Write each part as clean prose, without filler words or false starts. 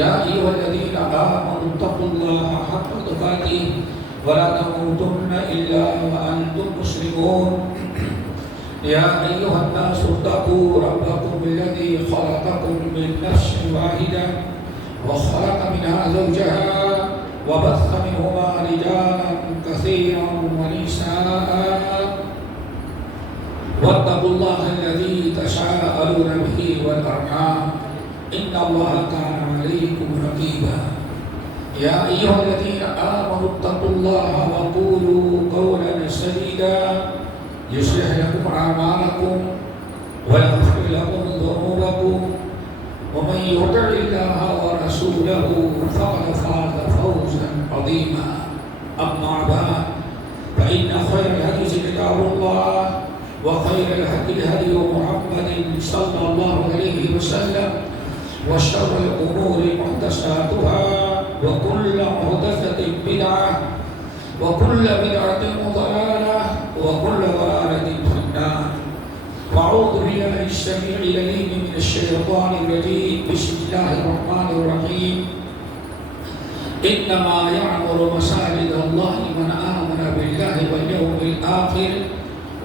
يا أيها الذين آمنوا اتقوا الله حق تقاته ولا تموتن إلا وأنتم مسلمون يا أيها الناس اتقوا ربكم الذي خلقكم من نفس واحدة وخلق منها زوجها وبث منهما رجالا كثيرا ونساء واتقوا الله الذي تساءلون به والأرحام إن الله كان عليكم رقيبا يا أيها الذين آمنوا اتقوا الله وقولوا قولا سديدا يصلح لكم أعمالكم ويغفر لكم ذنوبكم ومن يطع الله ورسوله فقد فاز فوزا عظيما أما بعد فإن خير الحديث كتاب الله وخير الهدي هدي محمد صلى الله عليه وسلم وشر الأمور محدثاتها وكل محدثة بدعة وكل بدعة ضلالة وكل ضلالة في النار وأعوذ بالله السميع العليم من الشيطان الرجيم بسم الله الرحمن الرحيم إنما يعمر مساجد الله من آمن بالله واليوم الآخر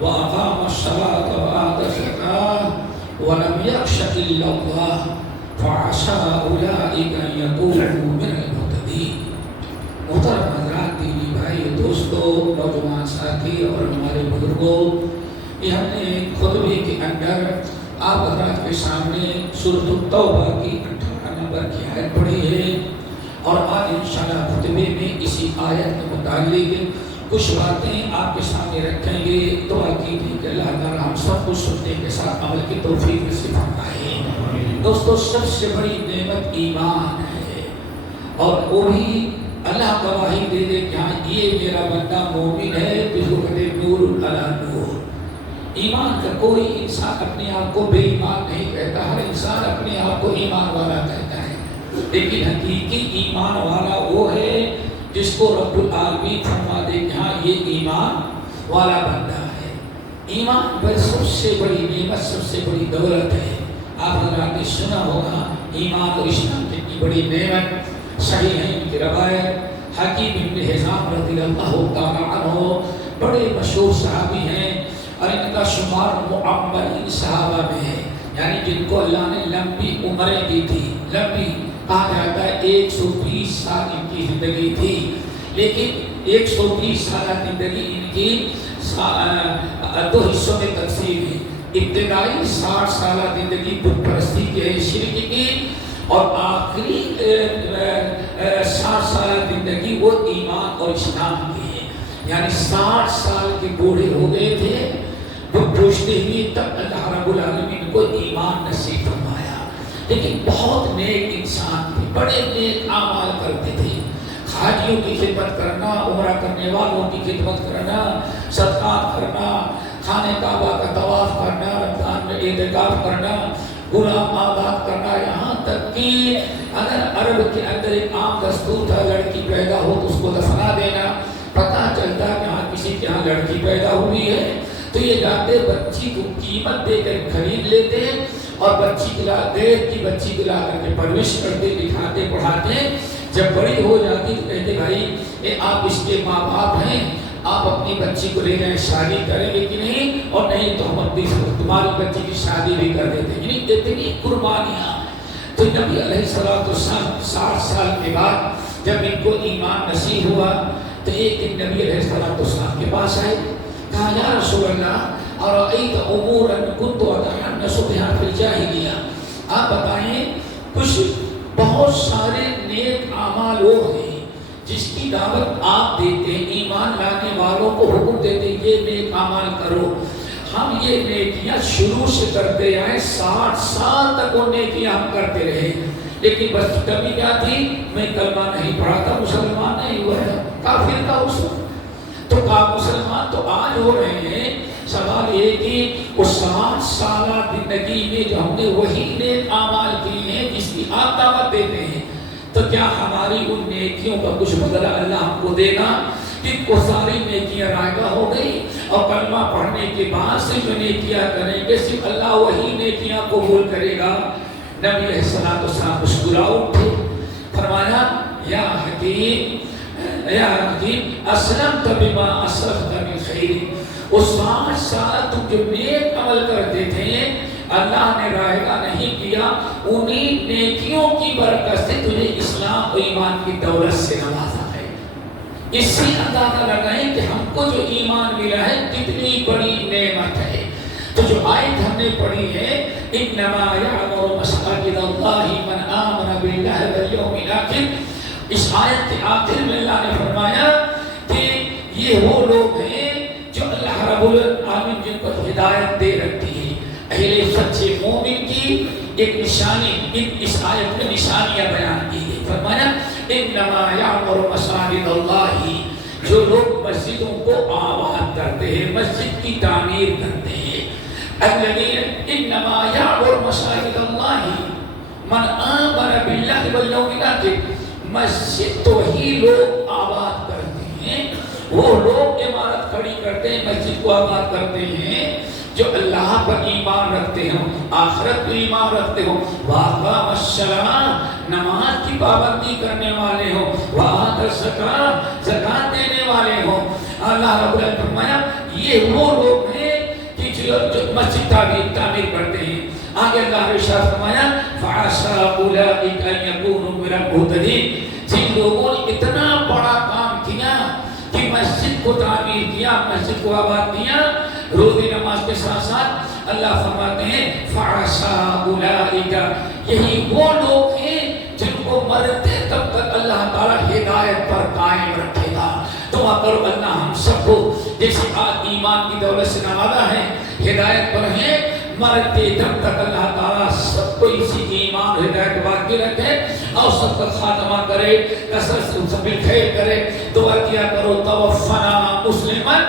وأقام الصلاة وآتى الزكاة ولم يخش إلا الله فعسى أولئك أن يكونوا من المهتدين. محترم حضرات، دینی بھائی، دوستوں، نوجوان ساتھی اور ہمارے بزرگوں، یہ ہم نے خطبے کے اندر آپ حضرات کے سامنے سورۃ التوبہ کی 18 نمبر کی آیت پڑھی ہے، اور آج انشاءاللہ خطبے میں اسی آیت کے متعلق کچھ باتیں آپ کے سامنے رکھیں گے۔ دعا کیجیے کہ اللہ تعالی ہم سب کو سننے کے ساتھ عمل کی توفیق نصیب فرمائے۔ دوستو، سب سے بڑی نعمت ایمان ہے، اور وہ بھی اللہ گواہی دے دے کہ ہاں یہ میرا بندہ مومن ہے، جس کو کہتے ہیں نور علی نور۔ ایمان کا کوئی انسان اپنے آپ کو بے ایمان نہیں کہتا، ہر انسان اپنے آپ کو ایمان والا کہتا ہے، لیکن حقیقی ایمان والا وہ ہے جس کو رب العالمین فرما دے کہ ہاں یہ ایمان والا بندہ ہے۔ ایمان پر سب سے بڑی نعمت، سب سے بڑی دولت ہے۔ آپ حضرات نے سنا ہوگا ایمان اور اسلام کتنی بڑی نعمت۔ صحیح ہے ان کی روایت، حکیم بن حزام رضی اللہ تعالی عنہ بڑے مشہور صحابی ہیں، اور ان کا شمار معمرین صحابہ میں ہے، یعنی جن کو اللہ نے لمبی عمریں دی تھی۔ لمبی کہا جاتا ہے 120 سال ان کی زندگی تھی، لیکن 120 سالہ زندگی ان کی دو حصوں میں تقسیم ہے۔ ابتدائی 60 سالہ زندگی بت پرستی کی ہے، شرک کی، اور آخری 60 سالہ زندگی وہ ایمان اور اسلام کی ہے۔ یعنی 60 سال کے بوڑھے ہو گئے تھے بت پوجتے ہوئے، تب اللہ رب العالمین کو ایمان نصیب فرمایا۔ لیکن بہت نیک انسان تھے، بڑے نیک اعمال کرتے تھے، حاجیوں کی خدمت کرنا، عمرہ کرنے والوں کی خدمت کرنا، صدقات کرنا، خانہ کعبہ کا طواف کرنا، رمضان میں اعتکاف کرنا، غلام آزاد کرنا، یہاں تک کہ اگر عرب کے اندر ایک عام دستور تھا لڑکی پیدا ہو تو اس کو دفنا دینا، پتہ چلتا کہ ہاں کسی کے ہاں لڑکی پیدا ہوئی ہے تو یہ جاتے بچی کو قیمت دے کر خرید لیتے اور بچی لا کر کے پرورش کرتے، دکھاتے، پڑھاتے۔ جب بڑی ہو جاتی تو کہتے بھائی آپ اس کے ماں باپ ہیں، آپ اپنی بچی کو لے جائیں، شادی کریں گے کہ نہیں، اور نہیں تو ہم تمہاری بچی کی شادی بھی کر دیتے۔ یعنی اتنی قربانیاں۔ تو نبی علیہ السلام 60 سال کے بعد جب ان کو ایمان نصیب ہوا تو ایک دن نبی علیہ السلام کے پاس آئے، کہا یا رسول اللہ ارأیت امورا کنت اتحنث بها فی الجاہلیہ، آپ بتائیں کچھ بہت سارے نیک اعمال وہ ہیں جس کی دعوت آپ دیتے ہیں، ایمان لانے والوں کو حکم دیتے ہیں یہ نیک اعمال کرو، ہم یہ نیکیاں شروع سے کرتے آئے، 60 سال تک وہ نیکیاں ہم کرتے رہے، لیکن بس کمی کیا تھی، میں کلمہ نہیں پڑھا تھا، مسلمان نہیں ہوا ہے، کافر تھا اس وقت۔ تو مسلمان تو آج ہو رہے ہیں۔ سوال یہ کہ اس 60 سالہ زندگی میں جو ہم نے وہی نیک اعمال کیے ہیں جس کی آپ دعوت دیتے ہیں، تو کیا ہماری ان نیکیوں کا کچھ بدلہ اللہ ہم کو دے گا؟ کہ کو ساری نیکیاں رائگاں ہو گئی اور کلمہ پڑھنے کے بعد سے جو نیکیاں کریں گے صرف اللہ وہی نیکیاں قبول کرے گا۔ نبی علیہ السلام مسکرا اٹھے، فرمایا یا حکیم اسلمت بما اسرفت من خیر، اس 5 سال تم جو نیک عمل کرتے تھے اللہ نے رائگاں نہیں کیا، انہی نیکیوں کی برکت سے تجھے اسلام و ایمان کی دولت سے نوازا ہے۔ اس سے اندازہ لگائیں کہ ہم کو جو ایمان ملا ہے کتنی بڑی نعمت ہے۔ تو جو آیت ہم نے پڑھی ہے انما یعمر مساجد اللہ من آمن باللہ والیوم الآخر، اس آیت کے آخر میں اللہ نے فرمایا کہ یہ وہ لوگ ہیں جو اللہ رب العالمین جن کو ہدایت دے رکھتی ہے۔ اہل سچے مومن کی ایک نشانی اس آیت میں نشانیاں بیان کی گئی۔ فرمایا انما یعمر مساجد اللہ، جو لوگ مسجدوں کو آباد کرتے ہیں، مسجد کی تعمیر کرتے ہیں، الذین انما یعمر مساجد اللہ من آمن باللہ والیوم الآخر، مسجد تو ہی لوگ آباد کرتے ہیں، وہ لوگ عمارت کھڑی کرتے ہیں، مسجد کو آباد کرتے ہیں جو اللہ پر ایمان رکھتے ہوں، آخرت پر ایمان رکھتے ہوں، وَأَقَامَ الصَّلَاةَ، نماز کی پابندی کرنے والے ہوں، وَآتَى الزَّكَاةَ، زکات دینے والے ہوں۔ اللہ رب العالمین فرمایا یہ وہ لوگ ہیں کہ جو مسجد تعمیر کرتے ہیں۔ آگے اللہ نے ارشاد فرمایا فَعَسَىٰ أُولَٰئِكَ أَن يَكُونُوا مِنَ الْمُهْتَدِينَ، جن لوگوں نے اتنا بڑا کام کیا کہ مسجد کو تعمیر کیا، مسجد کو آباد کیا، روزی نماز کے ساتھ ساتھ، اللہ فرماتے ہیں فَعَسَىٰ أُولَٰئِكَ، یہی وہ لوگ ہیں جن کو مرتے تب تک اللہ تعالیٰ ہدایت پر قائم رکھے گا۔ دعا کرو اللہ ہم سب کو جیسے آج ایمان کی دولت سے نوازا ہے، ہدایت پر ہیں، مرتے دم تک اللہ تعالیٰ سب کو اسی ایمان ہدایت باقی رکھے اور سب کا خاتمہ کرے، کثرت سے سب خیر کرے۔ دعا کیا کرو توفنا مسلمن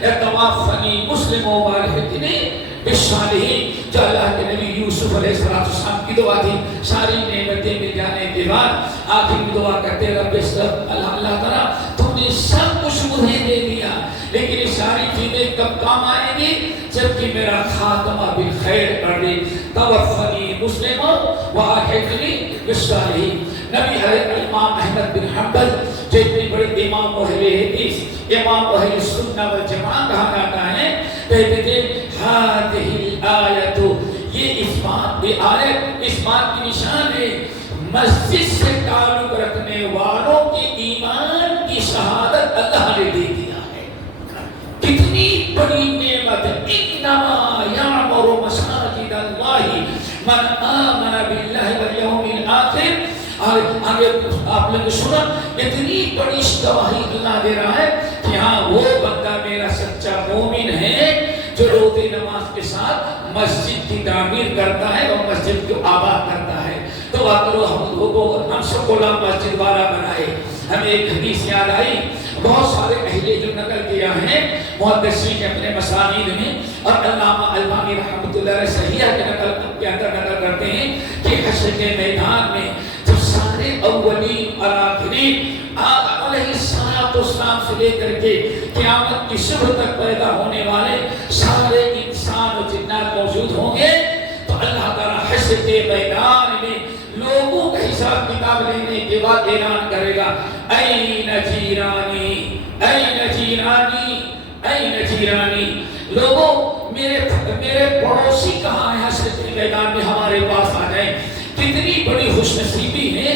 یا توفنی مسلم و والحقنی بالصالحین، جو اللہ کے نبی یوسف علیہ السلام کی دعا تھی۔ ساری نعمتیں مل جانے کے بعد آخر میں دعا کرتے رب اللہ تعالیٰ تم نے سب کچھ مجھے دے دیا، لیکن یہ ساری چیزیں کب کام آئیں گی؟ جبکہ میرا خاتمہ بالخیر کر دے۔ توفنی مسلم و الحقنی بالصالحین۔ نبی امام احمد بن حنبل جو اتنے بڑے امام اہل حدیث، امام اہل سنت والجماعت کہا جاتا ہے، کہتے تھے ہذہ الآیت، یہ اس بات کی نشان ہے مسجد سے تعلق رکھنے والوں کے ایمان کی شہادت اللہ نے دے دیا ہے۔ کتنی بڑی نعمت ہے۔ انما یعمر مساجد اللہ من آمن باللہ والیوم الآخر۔ آگے آپ نے سنا اتنی بڑی گواہی اللہ دے رہا ہے کہ ہاں وہ بندہ میرا سچا مومن ہے جو روزے نماز کے ساتھ مسجد کی تعمیر کرتا ہے اور مسجد کو آباد کرتا ہے۔ تو کرو ہم لوگوں ہم سب کو مسجد والا بنائے۔ ہمیں ایک حدیث یاد آئی، بہت سارے اہل جو نقل کیا ہے محدثین نے اپنے مسانید میں، اور علامہ البانی رحمۃ اللہ علیہ صحیحہ کے نقل کرتے ہیں کہ حشر کے میدان میں جب سارے اولین اور آخرین آدم علیہ السلام سے لے کر کے قیامت کی صبح تک پیدا ہونے والے سارے انسان و جنات موجود ہوں گے، تو اللہ تعالیٰ حشر کے میدان میں لوگوں کا حساب کتاب لینے کے بعد اعلان کرے گا این جیرانی این جیرانی این جیرانی، لوگوں میرے پڑوسی کہاں ہیں؟ حشر کے میدان میں ہمارے پاس آ جائیں۔ کتنی بڑی خوش نصیبی ہے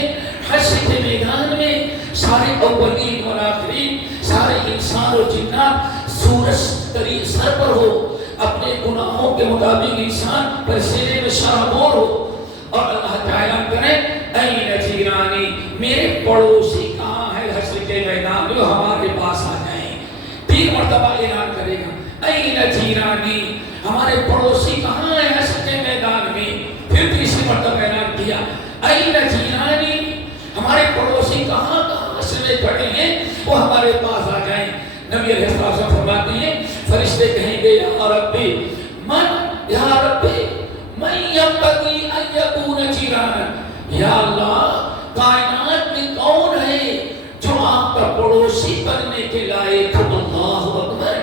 حشر کے میدان میں سارے اولین اور آخرین، سارے انسان اور جنات سورج تری سر پر ہو، اپنے گناہوں کے مطابق انسان پسینے میں شرابور ہو، اور اللہ تعالیٰ کرے این جیرانی، میرے پڑوسی کہاں ہے حشر کے میدان میں ہمارے پاس آ جائیں۔ 3 مرتبہ اعلان کرے گا این جیرانی، ہمارے پڑوسی کہاں ہے حشر کے میدان میں۔ پھر تیسری مرتبہ اعلان کیا این جیرانی، ہمارے پڑوسی کہاں حشر میں کھڑے ہیں وہ ہمارے پاس آ جائیں۔ نبی علیہ السلام فرماتے ہیں فرشتے کہیں گے یا ربی من، یا ربی من ينبغي ان يكون جيرانا، یا اللہ کائنات میں کون ہے جو آپ کا پڑوسی بننے کے لائق ہو؟ اللہ اکبر۔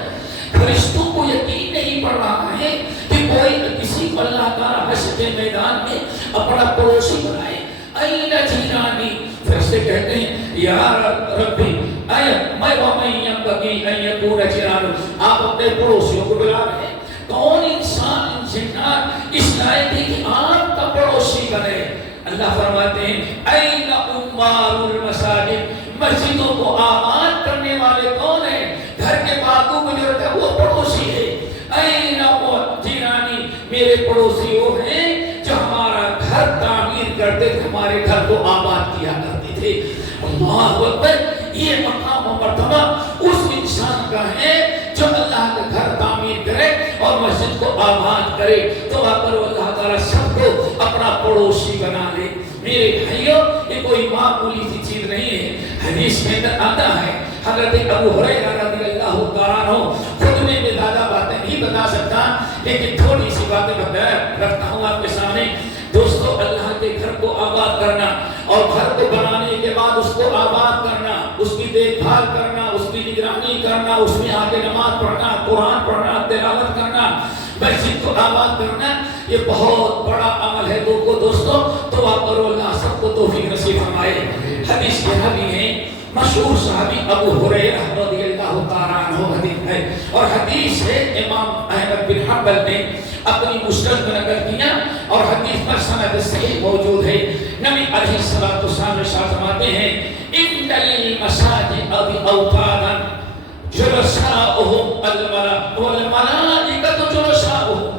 فرشتوں کو یقین نہیں پڑ رہا ہے کہ کوئی کسی کو اللہ تعالیٰ حشر کے میدان میں اپنا پڑوسی بنائے۔ این جیرانی، کہتے ہیں یا ربی اے میں ومن بقی ان یکون جیران، آپ اپنے پڑوسیوں کو بلا رہے ہیں. کون انسان جنات اس لائق ہے کہ آپ کا پڑوسی بنے؟ اللہ فرماتے ہیں این عمار المساجد، مسجدوں کو آباد کرنے والے کون ہیں؟ گھر کے باغوں کو جو رہتا ہے وہ پڑوسی ہے. این جیرانی، میرے پڑوسی وہ ہیں جو ہمارا گھر تعمیر کرتے تھے، ہمارے گھر کو آباد کیا کرتے تھے. اللہ اکبر. یہ مقام و مرتبہ اس انسان کا ہے جو اللہ کا گھر تعمیر کرے اور مسجد کو آباد کرے. تو اگر اللہ تعالیٰ سب کو اپنا پڑوسی بنا لے. میرے بھائیوں، یہ کوئی معمولی سی چیز نہیں ہے. حدیث میں اندر آتا ہے حضرت ابو ہریرہ رضی اللہ تعالیٰ عنہ، خطبے میں زیادہ باتیں نہیں بتا سکتا لیکن تھوڑی سی باتیں بتا رکھتا ہوں آپ کے سامنے. دوستو، اللہ کے گھر کو آباد کرنا اور گھر کو بنانے کے بعد اس کو آباد کرنا، اس کی دیکھ بھال کرنا، اس کی نگرانی کرنا، اس میں آ کے نماز پڑھنا، قرآن پڑھنا، تلاوت کرنا، مسجد کو آباد کرنا، یہ بہت بڑا عمل ہے. دوستو تو آپ کرو، اللہ سب کو توفیق نصیب فرمائے. حدیث کے راوی ہیں مشہور صحابی ابو ہریرہ رضی اللہ تعالیٰ عنہ حدیث ہے، اور حدیث ہے امام احمد بن حنبل نے اپنی مسند میں نقل کیا اور حدیث پر سند صحیح موجود ہے. نبی علیہ الصلوۃ والسلام ارشاد فرماتے ہیں ان للمساجد اوطانا جلساؤہم والملائکۃ جلساؤہم.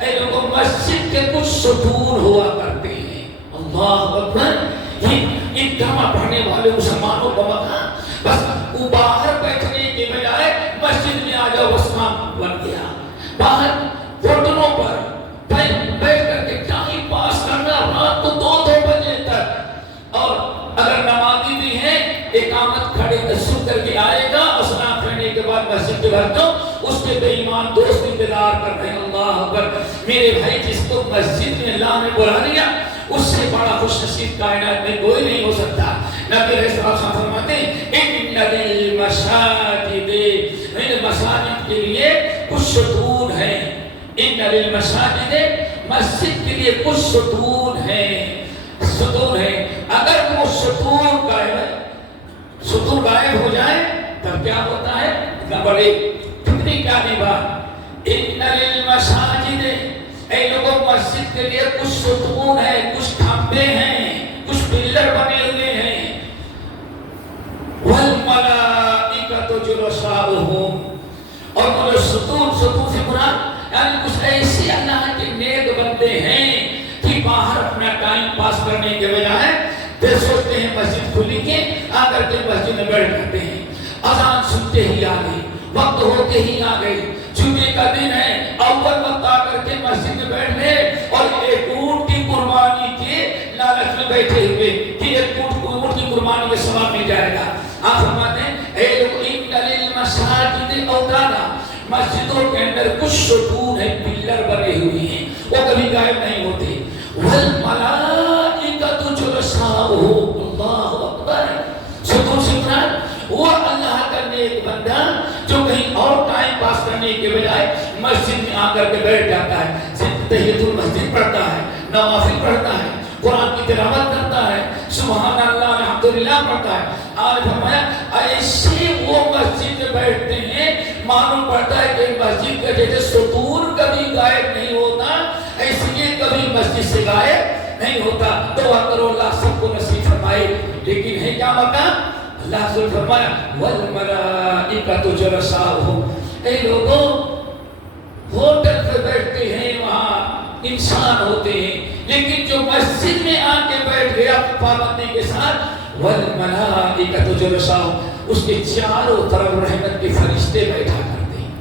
اے لوگوں، مسجد کے کچھ ستون ہوا کرتے ہیں. اللہ اکبر. ان کلمہ پڑھنے والے مسلمانوں کا مکان بس وہ باہر بیٹھنے کے بجائے مسجد میں آ جاؤ، بس کام بن گیا. باہر گھٹنوں پر بیٹھ کر کے ٹائم پاس کرنا رات کو 2 بجے تک. اور اگر نمازی بھی ہیں اقامت کھڑے سن کر کے آئے گا، اسلام پڑھنے کے بعد مسجد کے بعد تو اس کے بے ایمان دوست انتظار کر رہے ہیں. اللہ اکبر. میرے بھائی، جس کو مسجد میں اللہ نے بلا لیا اس سے بڑا خوش نصیب کائنات میں کوئی نہیں ہو سکتا. نبی علیہ السلام فرماتے ہیں ان للمساجد، مساجد کے لیے کچھ ستون ہیں. ان للمساجد، مسجد کے لیے کچھ ستون ہیں. ستون ہیں. اگر وہ ستون غائب ہو جائے تب کیا ہوتا ہے؟ بڑے کتنی پیاری بات. ان للمساجد، اے لوگوں، مسجد کے لیے کچھ ستون ہیں، کچھ کھمبے ہیں، کچھ پلر بنے ہوئے ہیں. والملائکۃ جلساؤہم، اور وہ ستون سے مراد یعنی کچھ ایسے اللہ کے نیک بندے ہیں کہ باہر اپنا ٹائم پاس کرنے کے بجائے پھر سوچتے ہیں مسجد کھلی کے آ کر کے مسجد میں بیٹھ جاتے ہیں. اذان سنتے ہی آ گئی، وقت ہوتے ہی آ گئی، جمعے کا دن ہے، اول وقت آ کر کے مسجد میں بیٹھ گئے اور ایک اونٹ کی قربانی کے لالچ میں بیٹھے ہوئے کہ ایک اونٹ کی قربانی کے ثواب مل جائے گا. آپ فرماتے ہیں اے لوگ ان للمساجد اوطانا، مسجدوں کے اندر کچھ ستون ہیں، پلر بنے ہوئے ہیں، وہ کبھی غائب نہیں ہوتے. والملائکۃ جلساؤہم. اللہ اکبر. ستون سے مراد وہ اللہ کا نیک بندہ جو کہیں اور ٹائم پاس کرنے کے بجائے مسجد میں آ کر کے بیٹھ جاتا ہے، تحیۃ المسجد پڑھتا ہے، نوافل پڑھتا ہے، قرآن کی تلاوت کرتا ہے، سبحان اللہ الحمدللہ پڑھتا ہے. آج فرمایا ایسے وہ مسجد میں بیٹھتے ہیں، معلوم پڑتا ہے کہ مسجد کا جیسے ستون کبھی غائب نہیں ہوتا، ایسے یہ کبھی مسجد سے غائب نہیں ہوتا. دعا کرو اللہ سب کو نصیب فرمائے. لیکن ہے کیا مقام؟ اللہ سے فرمایا والملائکۃ جلساؤہم. اے لوگوں، ہوٹل پہ بیٹھتے ہیں وہاں انسان ہوتے ہیں، لیکن جو مسجد میں آ کے بیٹھ گیا پابندی کے ساتھ، والملائکۃ جلساؤہم، اس کے چاروں طرف رحمت کے فرشتے بیٹھا کرتے ہیں.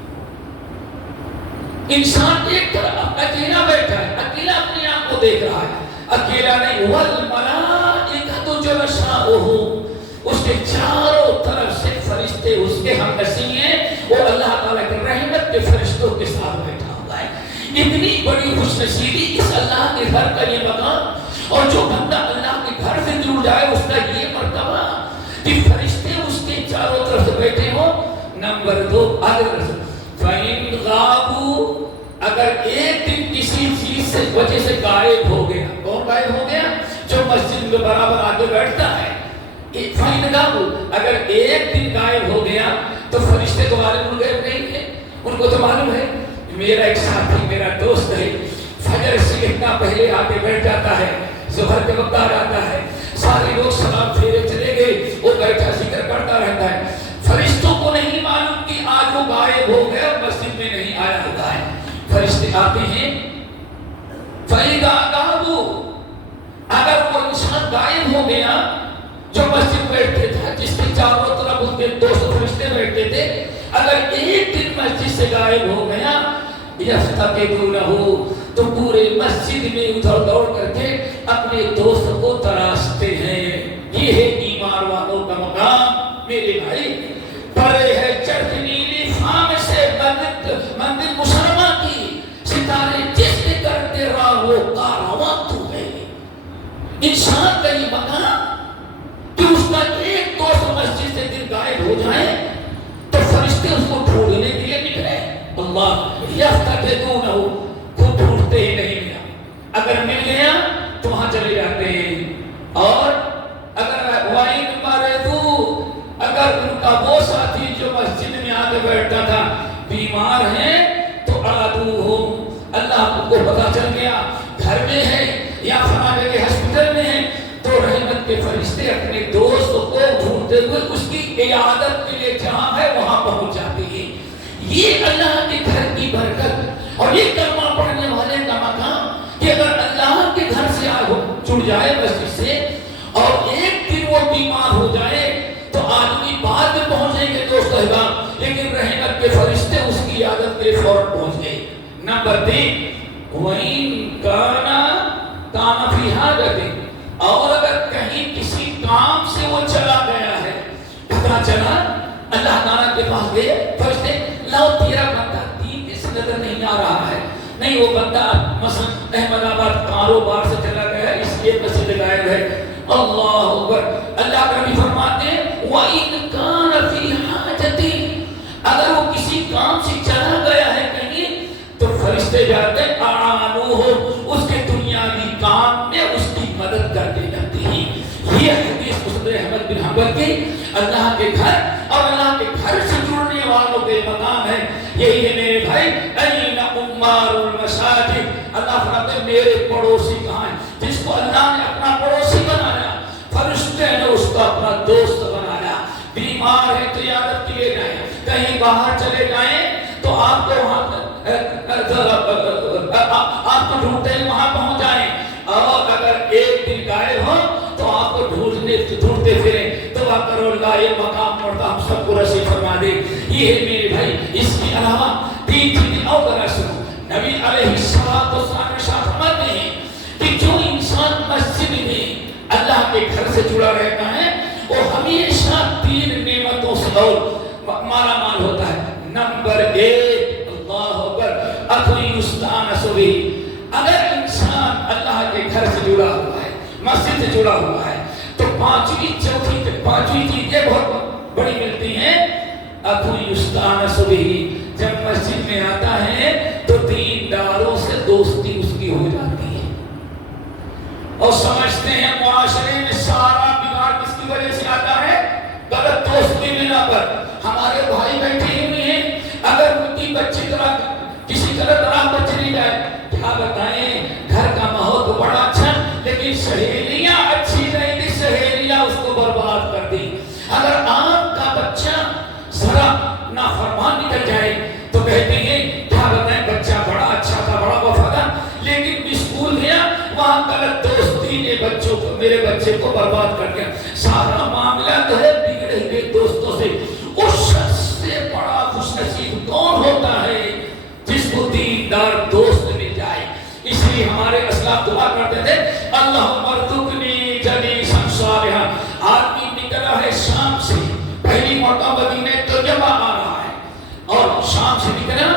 انسان ایک طرف اکیلا بیٹھا ہے، اکیلا اپنے آپ کو دیکھ رہا ہے، اکیلا نہیں. والملائکۃ جلساؤہم، اس کے چاروں طرف سے فرشتے اس کے ہم نشین ہیں، وہ اللہ تعالیٰ کے رحمت کے فرشتوں کے ساتھ بیٹھا ہوا ہے. اتنی بڑی خوش نصیبی اس اللہ کے گھر کا یہ مقام. اور جو بندہ اللہ کے گھر سے جڑ جائے اس کا یہ مرتبہ کہ فرشتے اس کے چاروں طرف سے بیٹھے ہوں. نمبر 2، فَإِنْ غَابُوا، اگر ایک دن کسی چیز سے وجہ سے غائب ہو گیا. کون غائب ہو گیا؟ جو مسجد میں برابر آگے بیٹھتا ہے. اگر ایک دن غائب ہو گیا تو فرشتے تو معلوم غائب نہیں ہے، ان کو تو معلوم ہے میرا ایک ساتھی میرا دوست ہے فجر سے اتنا پہلے آ کے بیٹھ جاتا ہے، ظہر کے وقت آ جاتا ہے، سارے لوگ سلام پھیرے چلے گئے، وہ بیٹھا ذکر کرتا رہتا ہے۔ فرشتوں کو نہیں معلوم کہ آج وہ غائب ہو گیا اور مسجد میں نہیں آیا ہوتا ہے۔ فرشتے آتے ہیں فَإِذَا غَابُوا، اگر وہ انسان غائب ہو گیا جو مسجد بیٹھتے تھا، جس کے چاروں طرف اس کے دوست فرشتے بیٹھتے تھے، اگر ایک دن مسجد سے غائب ہو گیا یفتقدونہ، تو پورے مسجد میں ادھر دوڑ کر کے اپنے دوست کو تراشتے ہیں۔ یہ ہے ایمان والوں کا مقام میرے بھائی۔ پرے ہے چرخ نیلی فام سے مندر مسلمہ کی، ستارے جس نے کرتے راہ وہ کارواں تو ہے۔ انسان کا یہ مقام کہ اس کا ایک دوست مسجد سے دن غائب ہو جائے تو فرشتے اس کو ڈھونڈنے کے لیے نکلے۔ اللہ یفتقدونہ، خود ڈھونڈتے ہی نہیں ملا، اگر مل گیا تو وہاں چلے جاتے ہیں۔ اور اگر وائن مردو، اگر ان کا وہ ساتھی جو مسجد میں آ کے بیٹھتا تھا بیمار ہے تو عادوہم، اللہ کو پتا چل گیا گھر میں ہے یا فلاں جگہ ہسپتال میں ہے، تو رحمت کے فرشتے اپنے دوست کو ڈھونڈتے ہوئے اس کی عیادت کے لیے جہاں ہے وہاں پہنچ جاتے ہیں۔ یہ اللہ کے گھر کی برکت اور یہ کلمہ پڑھنے والے کا مقام کہ اگر اللہ کے گھر سے جڑ جائے مسجد سے اور ایک دن وہ بیمار ہو جائے تو آدمی بعد میں پہنچیں گے دوست احباب، لیکن رحمت کے فرشتے اس کی عیادت کے فوراً پہنچ گئے۔ نمبر 3، وَإِن كَانَ فِي حَاجَةٍ، اور اگر کہیں کسی کام سے وہ چلا گیا ہے، پتہ چلا اللہ تعالیٰ کے پاس گئے فرشتے، لاؤ تیرا بندہ دین اس نظر نہیں آ رہا ہے، نہیں وہ بندہ مثلا احمد آباد کاروبار سے چلا گیا اس لیے مسجد غائب ہے۔ اللہ اکبر، اللہ کا بھی فرماتے ہیں وَإِن كَانَ فِي حَاجَةٍ، اگر وہ کسی کام سے چلا گیا ہے کہیں تو فرشتے جاتے اعانوہ، اس کے دنیاوی کام میں اس کی مدد کرتے جاتے ہیں۔ یہ حدیث مسند احمد بن حنبل کی اللہ کے گھر اور اللہ کے گھر سے جڑنے والوں کے مقام ہے۔ یہی ہے میرے بھائی، این عمار المساجد، اللہ فرماتے ہیں میرے پڑوسی کہاں ہیں؟ جس کو اللہ نے اپنا پڑوسی بنایا، فرشتے نے اس کو اپنا دوست بنایا۔ بیمار ہے تو عیادت کے لیے جائیں، کہیں باہر چلے جائیں تو آپ کو وہاں آپ کو ڈھونڈتے ہیں وہاں پہنچ جائیں، اور اگر ایک دن غائب ہو تو آپ کو ڈھونڈتے پھریں تو کرو اللہ یہ مقام پڑتا ہم سب کو نصیب فرما دے۔ یہ ہے میرے بھائی۔ اس کے علاوہ 3 چیزیں اور ذرا سنو، نبی علیہ السلام نے فرماتے ہیں کہ جو انسان مسجد میں اللہ کے گھر سے جڑا رہتا ہے وہ ہمیشہ 3 نعمتوں سے اور مالا مال ہوتا ہے۔ نمبر 1، اللہ اکبر، اخوی استانس بھی، اگر انسان اللہ کے گھر سے جڑا ہوا ہے، مسجد سے جڑا ہوا ہے تو 5ویں چیز یہ بہت بڑی ملتی ہے، اخوی استانس بھی، جب مسجد میں آتا ہے تو دینداروں سے دوستی اس کی ہو جاتی ہے، اور سمجھتے ہیں معاشرے میں سارا بگاڑ کس کی وجہ سے آتا ہے؟ غلط دوست کی بنا پر۔ ہمارے بھائی بیٹھے ہوئے ہیں، اگر ان کی بچی طرح کسی طرح چلی جائے، کیا بتائیں، گھر کا ماحول تو بڑا اچھا لیکن سہیلیاں اچھی نہیں تھی، سہیلیاں اس کو برباد کر دی۔ اگر آپ کا بچہ ذرا نافرمان نکل جائے تو کہتے ہیں کیا بتائیں بچہ بڑا اچھا تھا، بڑا وفادار، لیکن اسکول گیا وہاں غلط دوستی نے میرے بچے کو برباد کر دیا۔ سارا معاملہ تو ہے بگڑے ہوئے دوستوں سے۔ اس شخص سے بڑا خوش نصیب کون ہوتا ہے جس کو دیندار دوست مل جائے؟ اس لیے ہمارے اسلاف دعا کرتے تھے اللہم ارزقنی جلیسا صالحا۔ آدمی نکلا ہے شام سے، پہلی مرتبہ مدینے ترجمہ آ رہا ہے، اور شام سے نکلا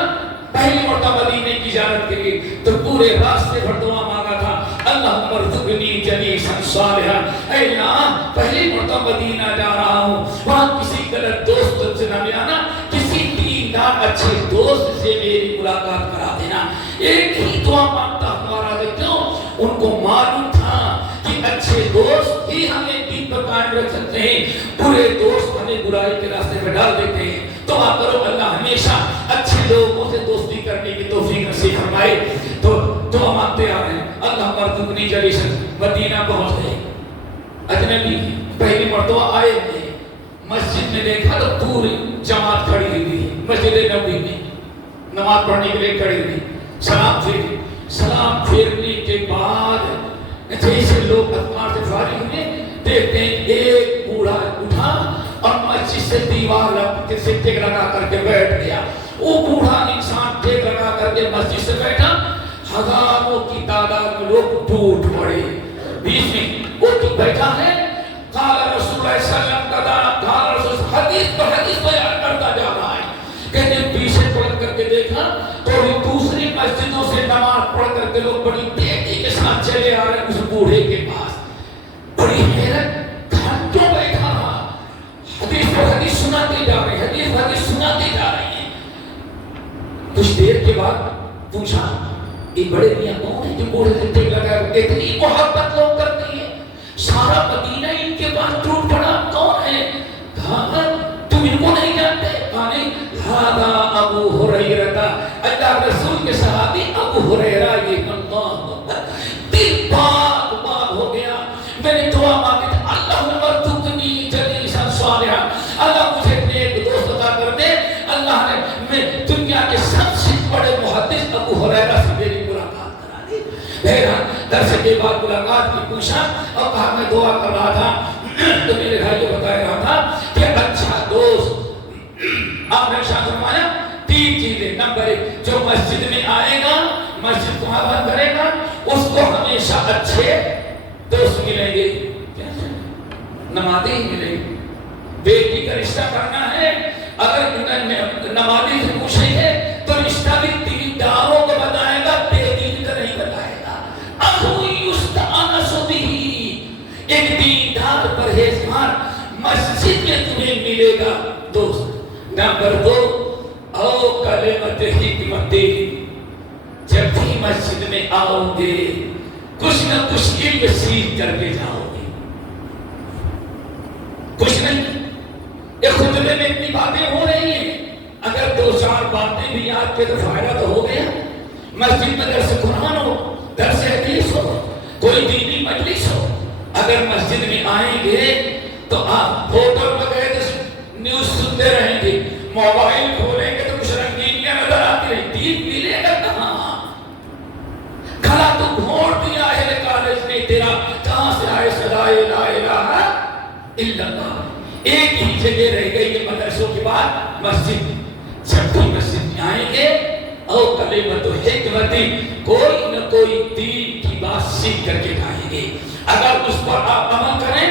پہلی مرتبہ مدینے کی زیارت کے لیے، تو پورے راستے بھر دعا مانگا تھا اللہم ارزقنی جلیسا صالحا، اے اللہ پہلی مرتبہ مدینہ جا رہا ہوں، وہاں کسی غلط دوست سے نہ ملانا، کسی دیندار اچھے دوست سے میری ملاقات کرا دینا۔ ایک ہی دعا مانگتا ہمارا، کیوں؟ ان کو معلوم تھا کہ اچھے دوست ہی ہمیں دین پر قائم رکھ سکتے ہیں، برے دوست ہمیں برائی کے راستے پہ ڈال دیتے ہیں۔ دعا کرو اللہ ہمیشہ اچھے لوگوں سے دوستی کرنے کی توفیق نصیب فرمائے۔ تو دعا مانگتے آ رہے ہیں، اللہ مرزقنی جلیسا، مدینہ پہنچ گئے، اجنبی پہلی مرتبہ آئے ہیں، مسجد میں دیکھا تو پوری جماعت کھڑی ہوئی ہے، مسجد نبوی میں نماز پڑھنے کے لیے کھڑی ہوئی، سلام پھیرنے کے بعد جیسے لوگ اذکار سے فارغ ہوئے، دیکھتے ہیں ایک بوڑھا اٹھا اور مسجد سے دیوار سے ٹیک لگا کر کے بیٹھ گیا۔ وہ بوڑھا انسان ٹیک لگا کر کے مسجد سے بیٹھا، ہزاروں کی تعداد میں لوگ ٹوٹ پڑے، بیچ میں وہ بیٹھا ہے۔ قال رسول اللہ صلی اللہ علیہ وسلم قال رسول حدیث پر حدیث بیان کرتا جا رہا ہے، کہتے پیچھے پلٹ کر کے دیکھا تو دوسری مسجدوں سے نماز پڑھ کر کے لوگ بڑی تیزی کے ساتھ چلے آ رہے ہیں اس بوڑھے کے پاس۔ بڑی حیرت، گھنٹوں بیٹھا رہا، حدیث پر حدیث سناتے جا رہے ہیں، حدیث پر حدیث سناتے جا رہے ہیں۔ کچھ دیر کے بعد پوچھا یہ بڑے میاں کون ہیں جو بوڑھے سے ٹیک لگا اتنی محبت لوگ کرتے ہیں، سارا مدینہ ان کے پاس ٹوٹ پڑا، کون ہے؟ کہا تم ان کو نہیں جانتے؟ کہا نہیں، ہذا ابو ہریرہ، اللہ رسول کے صحابی ابو ہریرہ، یہ اللہ دل پاک پاک ہو گیا۔ میں نے دعا مانگی تھی اللہم ارزقنی جلیسا صالحا، اللہ مجھے نیک دوست عطا کر دے۔ اللہ نے میں دنیا کے سب سے بڑے محدث ابو ہریرہ سے میری ملاقات کرا دی۔ درس کے بعد ملاقات کی پوچھا اور کہا میں دعا کر رہا تھا تو میرے بھائی کو بتایا رہا تھا کہ اچھا دوست، آپ نے شاہ فرمایا تین چیزیں، نمبر ایک جو مسجد میں آئے گا، مسجد کو آباد کرے گا، اس کو ہمیشہ اچھے دوست ملیں گے، نمازی ہی ملیں گے۔ بیٹی کا رشتہ کرنا ہے، اگر نمازی سے پوچھیں گے تو رشتہ بھی دینداروں کو بتائے گا، بے دین کا نہیں بتائے گا۔ ایک دیندار پرہیزگار مسجد میں تمہیں ملے گا دوست۔ نمبر دو او کلمت حکمت، جب بھی مسجد میں آؤ گے کچھ نہ کچھ علم سیکھ کر کے جاؤ گے، کچھ نہیں۔ ایک خطبے میں اتنی باتیں ہو رہی ہیں، اگر دو چار باتیں بھی یاد کے تو فائدہ تو ہو گیا۔ مسجد میں درس قرآن ہو، درس حدیث ہو، کوئی دینی مجلس ہو، اگر مسجد میں آئیں گے تو آپ ہوٹل میں گئے تو نیوز سنتے رہیں گے، موبائل کھولیں گے تو کچھ رنگینیاں نظر آتی رہیں، دین ملے گا کہاں؟ کھلا تو گھوڑ دیا اہل کالج نے تیرا، کہاں سے آئے صدائے لا الہ الا اللہ۔ ایک ہی جگہ رہ گئی ہے مدرسوں کے بعد مسجد۔ جب بھی مسجد میں آئیں گے او کلمت حکمت، کوئی نہ کوئی دین کی بات سیکھ کر کے کھائیں گے۔ اگر اس پر آپ عمل کریں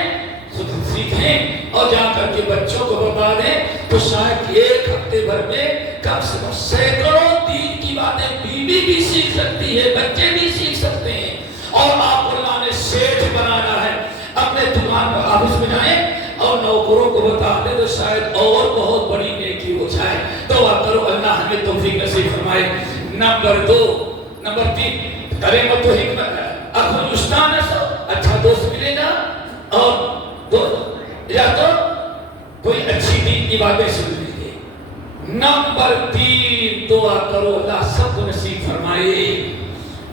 خود سیکھیں اور جا کر کے بچوں کو بتا دیں تو شاید ایک ہفتے بھر میں کم سے کم سینکڑوں دین کی باتیں بیوی بھی سیکھ سکتی ہے، بچے بھی سیکھ سکتے ہیں۔ اور آپ کو اللہ نے سیٹھ بنانا ہے، اپنے دکان پر آفس میں جائیں اور نوکروں کو بتا دیں تو شاید اور بہت بڑی نیکی ہو جائے۔ دعا کرو اللہ ہمیں توفیق نصیب فرمائے۔ نمبر دو، نمبر تین کلمت و حکمت، اخو یستان سو، اچھا دوست ملے گا، اور دو یا تو کوئی اچھی دین کی باتیں سن لیں گے۔ نمبر تین دعا کرو اللہ سب کو نصیب فرمائے۔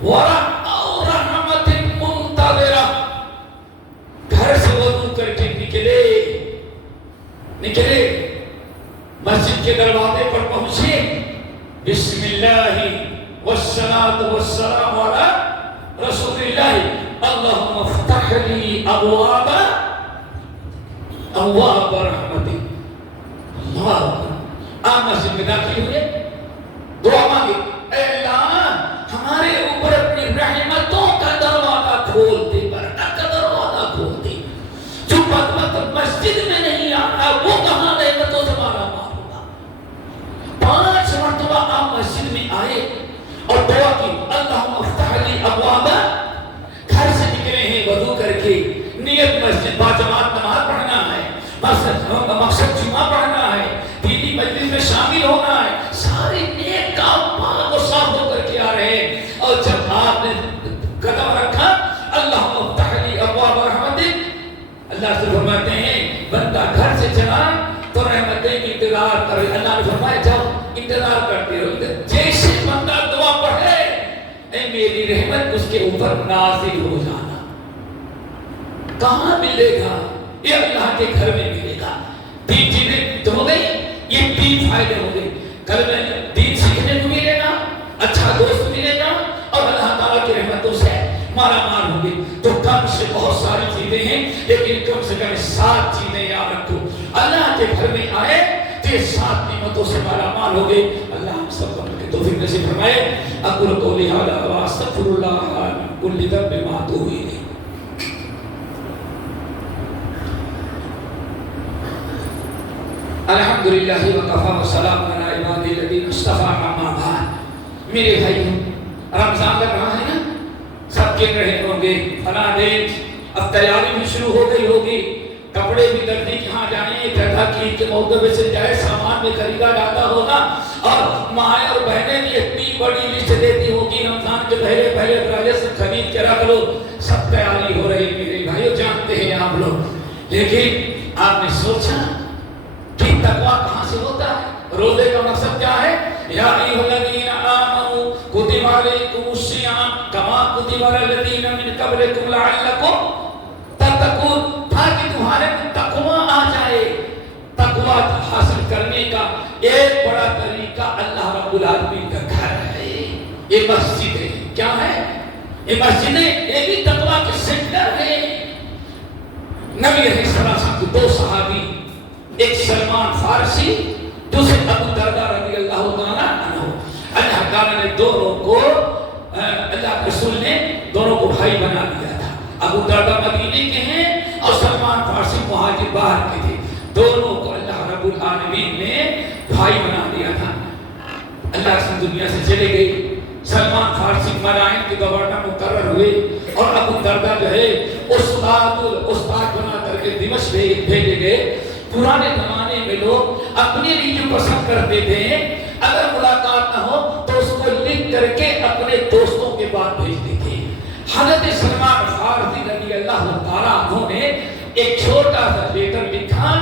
ورحمت منتظرہ، گھر سے وضو کر کے نکلے مسجد کے دروازے پر پہنچے، بسم اللہ والصلاة والسلام علی رسول اللہ، اللہم افتح لی ابواب رحمتی۔ اللہ آپ مسجد میں داخل ہوئے، دعا مانگی اے اللہ ہمارے اوپر اپنی رحمتوں کا دروازہ کھول دے، برکت کا دروازہ کھول دے۔ جو بدبخت مسجد میں نہیں آتا وہ کہاں رحمتوں سے مارا مار ہوگا۔ 5 مرتبہ آپ مسجد میں آئے اور دعا کی اللہم افتح لی ابواب، گھر سے نکلے ہیں وضو کر کے، نیت مسجد با جماعت نماز پڑھنا ہے، مقصد جمعہ پڑھنا ہے، دینی مجلس میں شامل ہونا ہے، سارے نیک کام سے چلا تو رحمتیں کی انتظار کر. اللہ نے فرمایا جاؤ انتظار کرتے رہو. جیسے بندہ دعا پڑھے اے میری رحمت اس کے اوپر نازل ہو جانا. کہاں ملے گا؟ یہ اللہ کے گھر میں ملے گا. تین چیزیں تو ہو گئی, یہ تین فائدے ہو گئے. گھر میں دین سیکھنے کو ملے گا, اچھا دوست ملے گا, اور اللہ تعالیٰ کی رحمتوں سے مارا مار ہوں گے. تو کم سے بہت ساری چیزیں ہیں, لیکن کم سے کم 7 چیزیں یاد رکھو. اللہ کے گھر میں آئے تو یہ 7 نعمتوں سے مارا مار ہو گئے. اللہ ہم سب کو کے توفیق نصیب فرمائے. اقول قولی ھذا واستغفر اللہ من کل ذنب واتوب الیہ. الحمدللہ وکفی وسلام علی عبادہ الذین اصطفی. اما بعد, میرے بھائی رمضان لگ رہا ہے نا, سب کے رہے ہوں گے فلاں دن, اب تیاری بھی شروع ہو گئی ہوگی. کپڑے بھی درزی کے ہاں جائیں, جگہ کی کے موقع سے جائے, سامان بھی خریدا جاتا ہوگا, اور مائیں اور بہنیں بھی اتنی بڑی لسٹ دیتی ہوگی رمضان کے پہلے پہلے سے خرید کے رکھ لو. سب تیاری ہو رہی میرے بھائیو, جانتے ہیں آپ لوگ. لیکن آپ نے سوچا کہ تقویٰ کہاں سے ہوتا ہے؟ روزے کا مقصد کیا ہے؟ یا ایھا الذین آمنوا کتب علیکم الصیام کما کتب علی الذین من قبلکم لعلکم تتقون, تاکہ تمہارے میں تقویٰ آ جائے. تقویٰ حاصل کرنے کا ایک بڑا طریقہ اللہ رب العالمین کا گھر ہے, یہ مسجد ہے. کیا ہے یہ مسجد؟ یہ بھی تقویٰ کے سینٹر ہے. نبی علیہ السلام کے 2 صحابی, ایک سلمان فارسی, دوسرے ابو درداء رضی اللہ تعالیٰ عنہ. اللہ تعالیٰ نے دونوں کو, اللہ کے رسول نے دونوں کو بھائی بنا دیا تھا. ابو درداء مدینے کے ہیں اور سلمان فارسی مہاجر باہر کے تھے. دونوں کو اللہ رب العالمین نے بھائی بنا دیا تھا. اللہ سے دنیا سے چلے گئے. سلمان فارسی مدائن کے گورنر مقرر ہوئے, اور ابو درداء جو ہے استاد بنا کر کے دمشق بھیجے گئے. پرانے زمانے میں لوگ اپنے لیے جو پسند کرتے تھے, اگر ملاقات نہ ہو تو اس کو لکھ کر کے اپنے دوستوں کے بعد بھیجتے تھے. حضرت سلمان فارسی رضی اللہ تعالیٰ عنہ نے ایک چھوٹا سا لیٹر لکھا,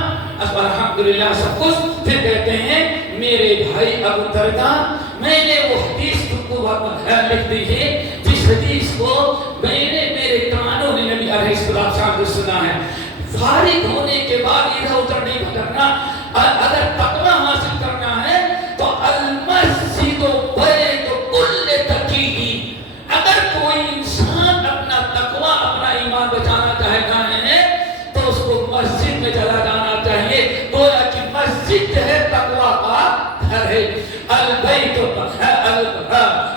الحمدللہ سب کچھ. پھر کہتے ہیں میرے بھائی ابو درداء, میں نے وہ حدیث تم کو لکھ دی ہے جس حدیث کو میں نے میرے کانوں نے نبی علیہ السلام سے سنا ہے. فارغ ہونے کے بعد ادھر ادھر نہیں بھٹکنا. اگر تقویٰ حاصل کرنا ہے تو المسجد بیت کل تقی. اگر کوئی انسان اپنا تقویٰ اپنا ایمان بچانا چاہتا ہے تو اس کو مسجد میں چلا جانا چاہیے. گویا کہ مسجد ہے تقویٰ کا گھر ہے. البیت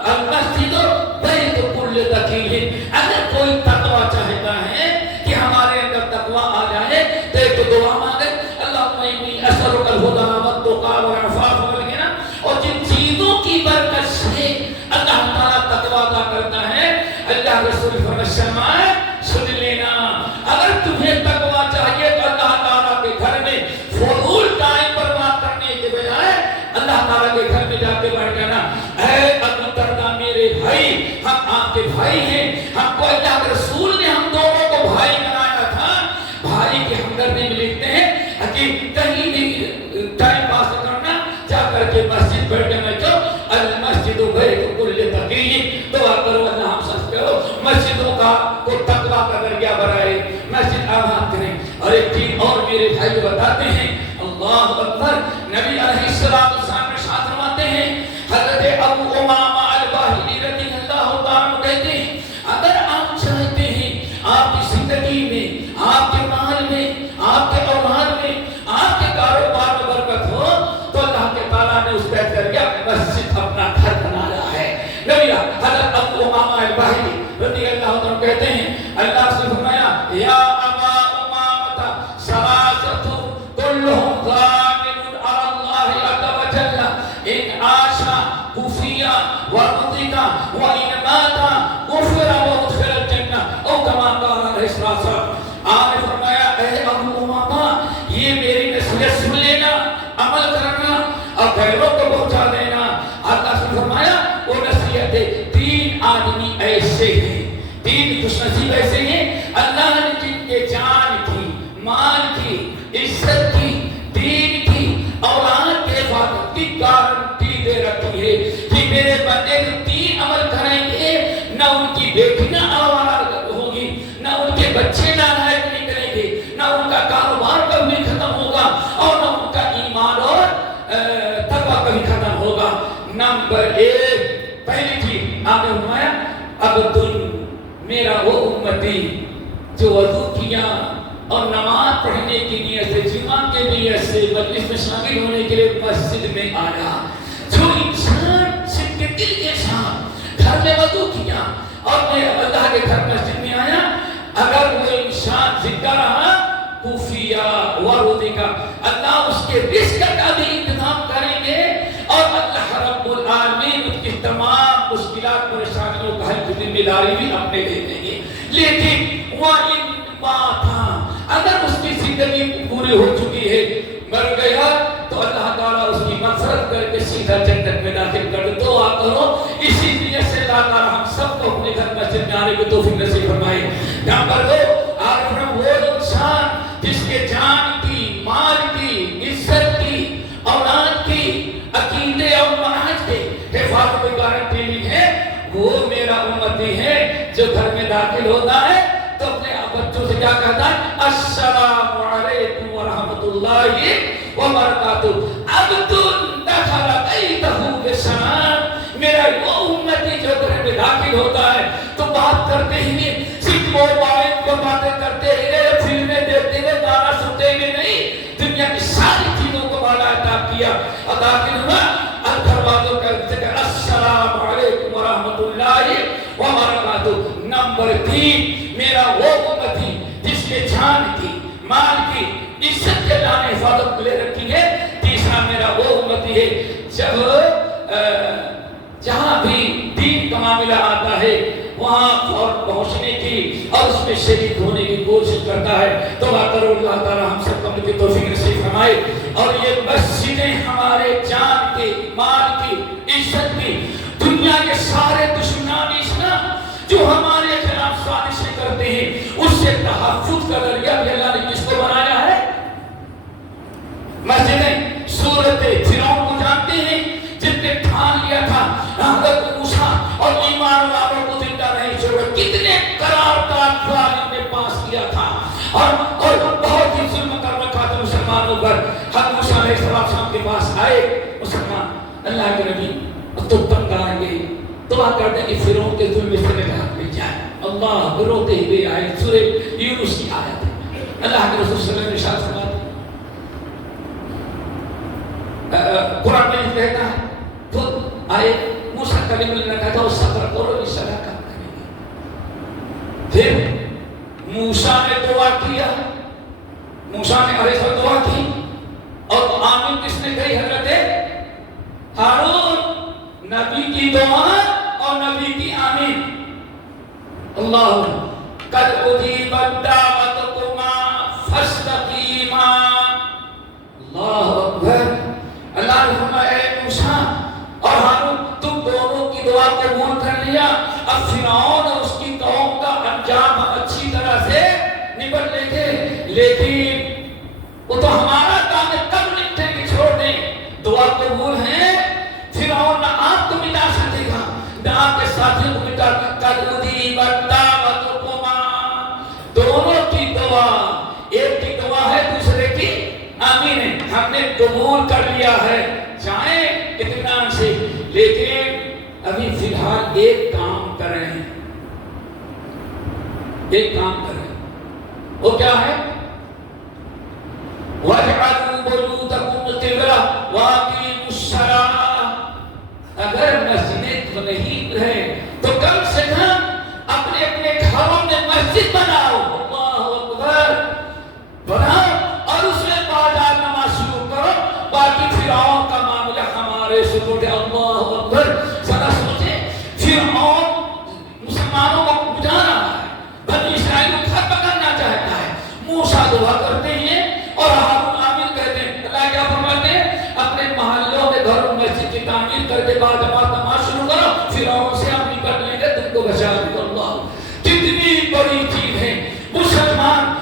المسجد بیت کل تقی. اگر کوئی تقویٰ چاہتا ہے کہ ہمارے اندر تقویٰ آ جائے تو ایک دعا مانگے, اللہم انی اسألک الہدی والتقی والعفاف والغنی. اور جن چیزوں کی برکت سے اللہ تعالیٰ تقویٰ عطا کرتا ہے, اللہ رسول فرمائے سن لینا, اگر تمہیں تقویٰ چاہیے تو اللہ تعالیٰ کے گھر میں فضول ٹائم برباد کرنے کے بجائے اللہ تعالیٰ کے گھر میں جا کے بیٹھ جانا. اے ابو درداء میرے بھائی, ہم آپ کے بھائی ہیں, ہم کو اللہ کے رسول نے ہم دونوں کو بھائی بنایا تھا. بھائی کے ہمدردی میں لکھتے ہیں کہ کہیں بھی ٹائم پاس کرنا, جا کر کے مسجد بیٹھ جانا. جو المسجد بیت کل تقی, دعا کرو اللہ ہم سب کرو مسجدوں کا کو تقویٰ کا ذریعہ بنائے, مسجد آباد کریں. اور ایک چیز اور میرے بھائی بتاتے ہیں, اللہ اکبر. نبی علیہ السلام سامنے ساتھ فرماتے ہیں, حضرت ابو امامہ الباہلی رضی اللہ تعالیٰ کہتے ہیں, اگر آپ چاہتے ہیں آپ کی زندگی میں, آپ کے مال میں, آپ کے اولاد میں, آپ کے کاروبار میں برکت ہو تو اللہ کے تعالیٰ نے اس کا ذریعہ مسجد اپنا گھر بنایا ہے. نبی حضرت ابو امامہ الباہلی رضی اللہ تعالیٰ کہتے ہیں, اللہ سے فرمایا یا ابا امامہ ثلاثۃ کلہم ضامن علی اللہ عز وجل ان عاشا کفیا ورضیا وان مات غفر وادخل الجنہ او کما قال علیہ السلام. آپ نے فرمایا اے ابو امامہ, یہ میری نصیحت سن لینا, عمل کرنا اور غیروں کو پہنچا دینا. اللہ نے فرمایا وہ نصیحت ہے, 3 آدمی ایسے ہیں, 3 خوش نصیب ایسے ہیں اللہ نے جن کے جان کی, مال کی, عزت کی عبد میرا وہ امتی جو وضو کیا اور نماز پڑھنے کی نیت سے جمعہ کے نیت سے مجلس میں شامل ہونے کے لیے مسجد میں آیا. جو انسان صرف کے دل کے ساتھ گھر میں وضو کیا اور میں اللہ کے گھر مسجد میں آیا, اگر وہ انسان زندہ رہا خفیہ ورزقا, اللہ اس کے رزق کا بھی انتظام کریں گے اور اللہ رب العالمین اس کی تمام مشکلات پریشانیوں کا حل کی ذمہ داری بھی اپنے لے لیں گے. لیکن وہ تھا اگر اس کی زندگی پوری ہو چکی ہے, مر گیا, تو اللہ تعالیٰ اس کی مغفرت کر کے سیدھا جنت میں داخل کر دے. دعا کرو اسی لیے سے اللہ تعالیٰ ہم سب کو اپنے گھر مسجد میں آنے کی توفیق نصیب فرمائے. نمبر 2, آخر وہ انسان جس کے جان کی, مال کی, عزت کی, اولاد کی, عقیدے اور منہج کے حفاظت کی گارنٹی نہیں ہے, وہ میرا امتی ہے جو گھر میں داخل ہوتا ہے تو اپنے بچوں سے کیا کہتا ہے, السلام علیکم ورحمۃ اللہ وبرکاتہ. عبد دخل بیتہ بسلام, میرا وہ امتی جو گھر میں داخل ہوتا ہے تو بات کرتے ہی صرف موبائل کو باتیں کرتے ہوئے, فلمیں دیکھتے ہوئے, گانا سنتے ہوئے نہیں, دنیا کی ساری چیزوں کو والا عطا کیا اور داخل ہوا. گھر والوں کا السلام علیکم ورحمۃ اللہ وبرکاتہ. نمبر 3, میرا وہ امتی جس کے جان کی, مال کی, عزت کے اللہ نے حفاظت لے رکھی ہے. تیسرا میرا وہ امتی ہے جب جہاں بھی دین کا معاملہ آتا ہے وہاں پہنچنے کی اور اس میں شریک ہونے کی کوشش کرتا ہے. تو کرو اللہ تعالیٰ ہم سب کو اپنی توفیق نصیب فرمائے. اور یہ مسجدیں ہمارے جان کی, مال کی, عزت کی, دنیا کے سارے دشمنان اسلام جو ہمارے خلاف سازشیں کرتے ہیں اس سے تحفظ کا ذریعہ بھی اللہ نے کس کو بنایا ہے. مسجدیں صورت فرعون کو جانتے ہیں جس نے ٹھان لیا تھا حضرت موسیٰ اور ایمان والوں کو زندہ نہیں چھوڑا, کتنے قرارداد ظالم نے پاس کیا تھا اور بہت ہی ظلم کر رکھا تھا مسلمانوں پر. حضرت موسیٰ علیہ السلام کے پاس آئے مسلمان, اللہ کے نبی تو تنگ آئیں گے, دعا کرتے ہیں کہ فرعون کے ظلم سے نجات مل جائے. اللہ روتے ہوئے آئے, سورہ یونس کی آیت ہے. اللہ کے رسول صلی اللہ علیہ وسلم نے ارشاد فرمایا, قرآن میں کہتا ہے تو آئے موسیٰ کلیم اللہ نے کہا صبر کرو انشاءاللہ کام کریں گے. پھر موسیٰ نے دعا کیا, موسیٰ نے علیہ السلام دعا کی اور آمین کس نے کہی, حضرت ہارون, نبی کی دعا اور نبی کی آمین. اللہ قد اجیبت دعوتکما فاستقیما. اللہ اکبر. اللہ نے فرمایا اے موسیٰ اور ہارون تم دونوں کی دعا قبول کر لیا, اب فرعون اور اس کی قوم کا انجام ہم اچھی طرح سے نبٹ لیں گے, لیکن وہ تو ہمارا کام ہے کب نپٹیں گے, چھوڑ دیں. دعا قبول ہے, فرعون نہ آپ کو مٹا سکے گا نہ آپ کے ساتھیوں کو مٹا. قد اجیبت دعوتکما, دونوں کی دعا, ایک کی دعا ہے دوسرے کی آمین ہے, ہم نے قبول کر لیا ہے, جائیں اطمینان سے. لیکن ابھی فی الحال ایک کام کر رہے ہیں, ایک کام کر رہے ہیں, وہ کیا ہے, وَاجْعَلُوا بُيُوتَكُمْ قِبْلَةً وَأَقِيمُوا الصَّلَاةَ. اگر مسجد تو نہیں ہے تو کم سے کم اپنے اپنے گھروں میں مسجد بناؤ. اللہ اکبر. بناؤ اور اس میں باجا نماز شروع کرو. باقی فرعون کا معاملہ ہمارے سپرد ہے. اللہ اکبر. ذرا سوچیں, فرعون مسلمانوں کو بجا رہا ہے, بنی اسرائیل کو گھر پکڑنا چاہتا ہے. موسیٰ دعا کرتے ہیں اور ہارون آمین کہتے ہیں. اللہ کیا فرماتے ہیں, اپنے محلوں میں گھروں مسجد کی تعمیر کر کے بعد جماعت نماز شروع کرو, فرعون سے ہم نہیں کر لیں گے, تم کو بچا لیں گے. اللہ کتنی بڑی چیز ہے. مسلمان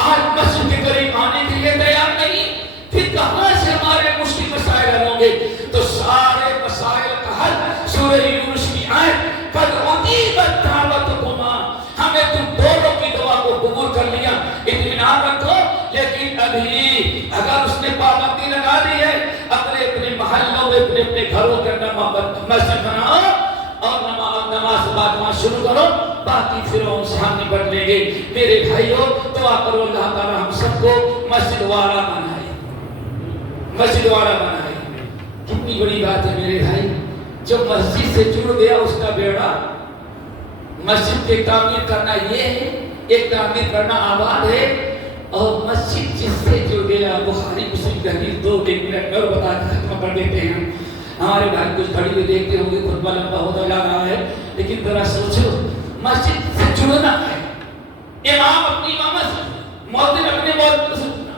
آج مسجد کے قریب آنے کے لیے تیار نہیں, پھر کہاں سے ہمارے مشکل مسائل حل ہوں گے. تو سارے مسائل کا حل سورہ یونس کی آیت قد اجیبت دعوتکما, ہمیں تم دونوں کی دعا کو قبول کر لیا, اطمینان رکھو. لیکن ابھی اگر اس نے پابندی لگا دی ہے اپنے اپنے محلوں میں اپنے اپنے گھروں کے اندر شروع کرو، باقی فرعون سے ہم نپٹ لیں گے۔ میرے بھائیوں دعا کرو اللہ تعالی ہم سب کو مسجد والا بنائے، مسجد والا بنائے۔ کتنی بڑی بات ہے میرے بھائی، جو مسجد سے جڑ گیا اس کا بیڑا، مسجد کے تعمیر کرنا یہ ہے، ایک تعمیر کرنا آباد ہے، اور مسجد جس سے جڑ گیا بخاری مسلم کی حدیث 2 منٹ اور بتا کے ختم کر دیتے ہیں۔ ہمارے بھائی کچھ گھڑی میں دیکھتے ہوں گے خطبہ لمبا ہوتا جا رہا ہے، لیکن ذرا سوچو مسجد سے جڑنا ہے، امام اپنی امامت سے، مؤذن اپنے مؤذن سے جڑنا۔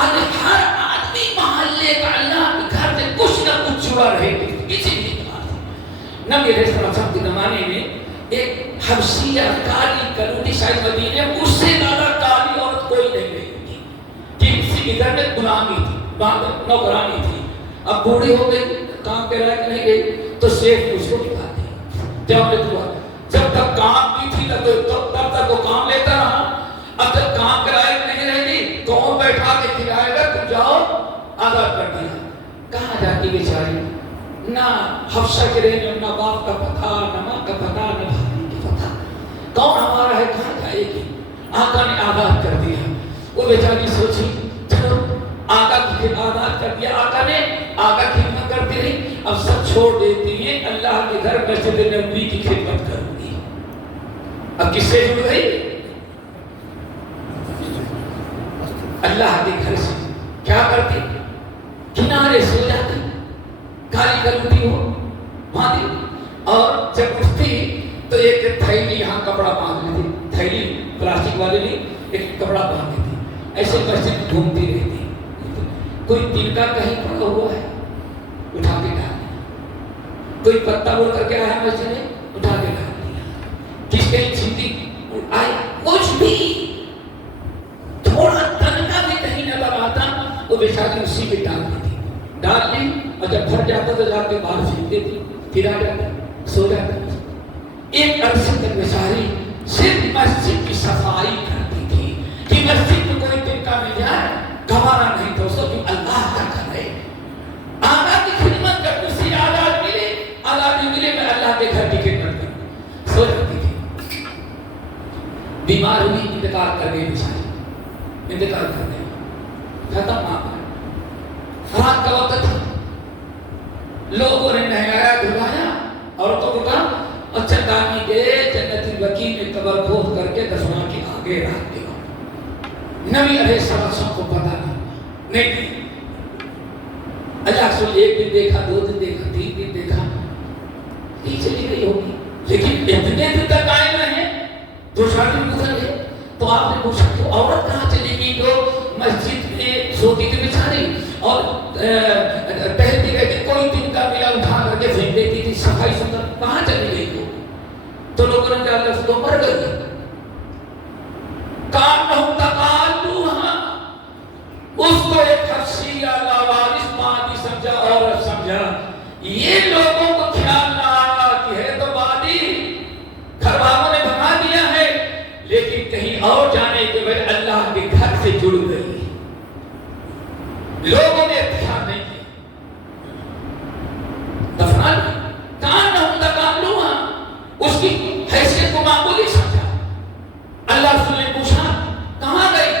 آج ہر آدمی محلے کا اللہ کے گھر سے کچھ نہ کچھ جڑا رہے، کسی بھی بات۔ نبی علیہ السلام کے زمانے میں ایک حبشیہ کالی کلوٹی شاید مدینے، اس سے زیادہ کالی عورت کوئی نہیں رہی تھی کہ کسی کے گھر میں غلامی تھی، نوکرانی تھی۔ اب بوڑھی ہو گئی، کام کے لائق نہیں گئی، تو شیخ اس کو دکھاتے جب تک کام بھی تھی تب تک وہ کام لیتا رہا، اب جب کام کے لائق نہیں رہے گی کون بیٹھا کے کھلائے گا، تم جاؤ آزاد کر دیا۔ کہاں جاتی بیچاری، نہ حفصہ کے رہنے، نہ باپ کا پتہ، نہ ماں کا پتہ، نہ بھائی کا پتہ، کون ہمارا ہے کہاں جائے گی۔ آقا نے آزاد کر دیا۔ وہ بیچاری سوچی چلو آقا کی خدمت آزاد کر دیا، آقا نے آقا کی خدمت کرتی رہی، اب سب چھوڑ دیتی ہیں، اللہ کے گھر مسجد نبوی کی خدمت کروں گی۔ اب کس سے جڑ گئی؟ اللہ کے گھر سے۔ کیا کرتی؟ کنارے سو جاتی، کالی کلوٹی ہو باندھی، اور جب اٹھتی تو ایک تھیلی یہاں کپڑا باندھ لیتی، تھیلی پلاسٹک والے نہیں، ایک کپڑا باندھ دیتی، ایسے مسجد گھومتی رہتی۔ کوئی تنکا کہیں پڑا ہوا ہے اٹھا کے ڈال دیا، کوئی پتا اڑ کر کے آیا مسجد میں اٹھا کے ڈال دیا، کس کہیں چیٹی آئی، کچھ بھی تھوڑا تنکا بھی کہیں نظر آتا وہ بیچاری اسی پہ ڈال دیتی، ڈال لی، اور جب بھر جاتا تو جا کے باہر پھینک دیتی، پھر آ جاتا سو جاتا۔ ایک عرصے تک بیچاری صرف مسجد کی صفائی کرتی تھی کہ مسجد میں کوئی تنکا مل جائے، گوارا نہیں تھا اس کو کہ اللہ کا کرے، آقا کی خدمت کر، اسی آزاد ملے، آزادی ملے، میں اللہ کے گھر کی خدمت کروں۔ سو جاتی تھی، بیمار ہوئی، انتقال کر گئی بیچاری، انتقال کر گئی، ختم آقا۔ رات کا وقت تھا، لوگوں نے نہلایا دھلایا، عورتوں کو کہا اور چندانی گئے جنت البقیع میں قبر کھود کر کے دفنا کے آگے رکھ دیا۔ نبی علیہ السلام کو پتا نہیں، اللہ رسول ایک دن دیکھا، 2 دن دیکھا، 3 دن دیکھا، نہیں چلی گئی ہوگی، لیکن اتنے دن تک قائم رہے، 2 دن گزر گئے، تو آپ نے پوچھا تو عورت کہاں چلی گئی جو مسجد میں سوتی تھی بیچاری اور ٹہلتی رہتی، کوئی دن کا ملا اٹھا کر کے پھینک دیتی تھی، صفائی ستھرا، کہاں چلی گئی وہ؟ تو لوگوں نے کہا اس کو مر گئی۔ اس کو ایک حفصیہ لاوارث ماں سمجھا، عورت سمجھا، یہ لوگوں کو خیال نہ آیا کہ ہے تو وادی گھر والوں نے بنا دیا ہے، لیکن کہیں اور جانے کے بعد اللہ کے گھر سے جڑ گئی، لوگوں نے دھیان نہیں کیا، دفنا کہاں نہ ہوتا کام لوں، اس کی حیثیت کو معمولی سمجھا۔ اللہ رسول نے پوچھا کہاں گئی؟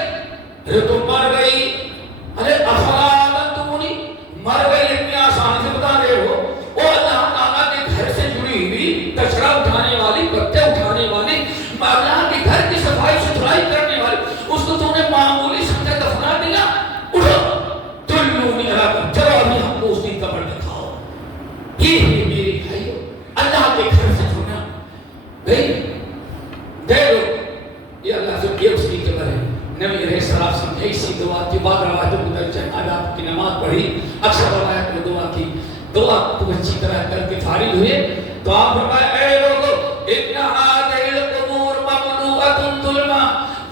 ارے تم مر گئی، ارے افرادتونی، مر گئی اتنی آسانی سے بتا رہے ہو؟ وہ اللہ تعالیٰ کے گھر سے جڑی ہوئی، کچرا اٹھانے والی، پتے اٹھانے والی، اللہ کے گھر کی صفائی ستھرائی کرنے والی، اس کو تم نے معمولی سمجھا، دفنا دیا؟ اٹھو تلونی علیکم، چلو ابھی ہم کو اس کی قبر دکھاؤ۔ یہ ہے میرے بھائیو اللہ کے گھر سے جڑنا، بھائی دے دو، یہ اللہ سے یہ اس کی قبر ہے۔ نبی علیہ السلام سے ایسی دعا کی، بعد روایتوں میں درج ہے، آداب کی نماز پڑھی، اکثر روایت میں دعا کی، دعا کو اچھی طرح کر کے فارغ ہوئے تو آپ فرمایا اے لوگو ان هذه القبور مملوءۃ ظلما،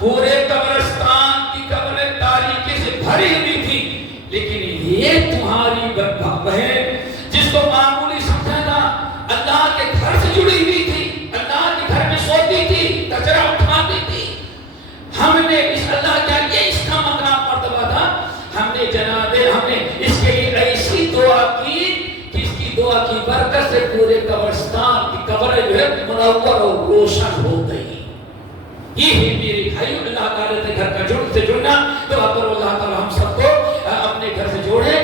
پورے قبرستان کی قبریں تاریکی سے بھری ہوئی تھی، لیکن یہ تمہاری بہن جس کو معمولی سمجھا تھا، اللہ کے گھر سے جڑی ہوئی تھی، اللہ کے گھر میں سوتی تھی، کچرا اٹھاتی تھی، ہم نے اس اللہ کا یہ اس کا مقام مرتبہ تھا، ہم نے جنابے ہم نے اس کے لیے ایسی دعا کی کہ اس کی دعا کی برکت سے پورے قبرستان کی قبریں جو ہے منور و روشن ہو گئی. یہ ہے میرے بھائیو اللہ تعالیٰ سے گھر کا جڑنا. دعا کرو اللہ تعالیٰ ہم سب کو اپنے گھر سے جوڑے,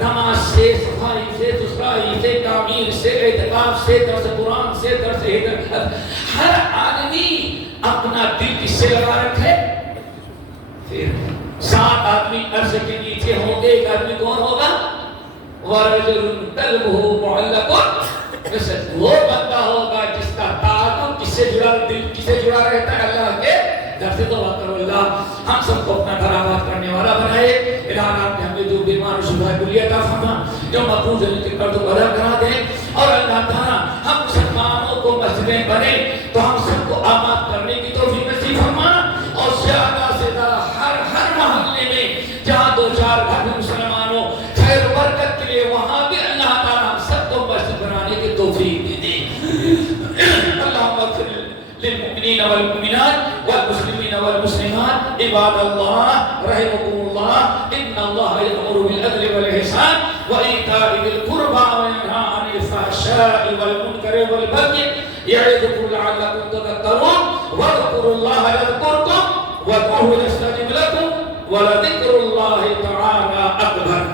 نماز سے, صفائی سے, ستھرائی سے, تعمیر سے, اعتکاف سے, درس قرآن سے, درس ہدایت. ہر آدمی اپنا دل کس سے لگا رکھے. پھر 7 آدمی عرش کے نیچے ہوں گے, ایک آدمی کون ہوگا؟ وَرَجُلٌ قَلْبُهُ مُعَلَّقٌ, وہ بندہ ہوگا جس کا تعلق کس سے جڑا, دل کس سے جڑا رہتا ہے؟ اللہ کے گھر سے. دعا کرو اللہ ہم سب کو اپنا گھر آباد کرنے والا بنائے. الہات نے ہمیں جو بیمار شفا کلی عطا فرما, جو مقروض ہے ان کے قرض کو ادا کرا دے. اور اللہ تعالیٰ ہم مسلمانوں کو مسجدیں بنے تو ہم سب کو آباد کرنے کی توفیق نصیب فرما. اور زیادہ سے زیادہ ہر محلے میں جہاں 2-4 گھر میں مسلمانوں خیر برکت کے لیے, وہاں بھی اللہ تعالیٰ ہم سب کو مسجد بنانے کی توفیق دے دے. اللہم اغفر للمؤمنین والمؤمنات والمسلمین والمسلمات عباد اللہ رحمکم اللہ. ان اللہ یأمر بالعدل والإحسان وإیتاء ذی القربى وینہی عن الفحشاء والمنکر والبغی یعظکم لعلکم تذکرون. واذکروا اللہ یذکرکم وادعوہ یستجب لکم ولذکر اللہ تعالی اکبر.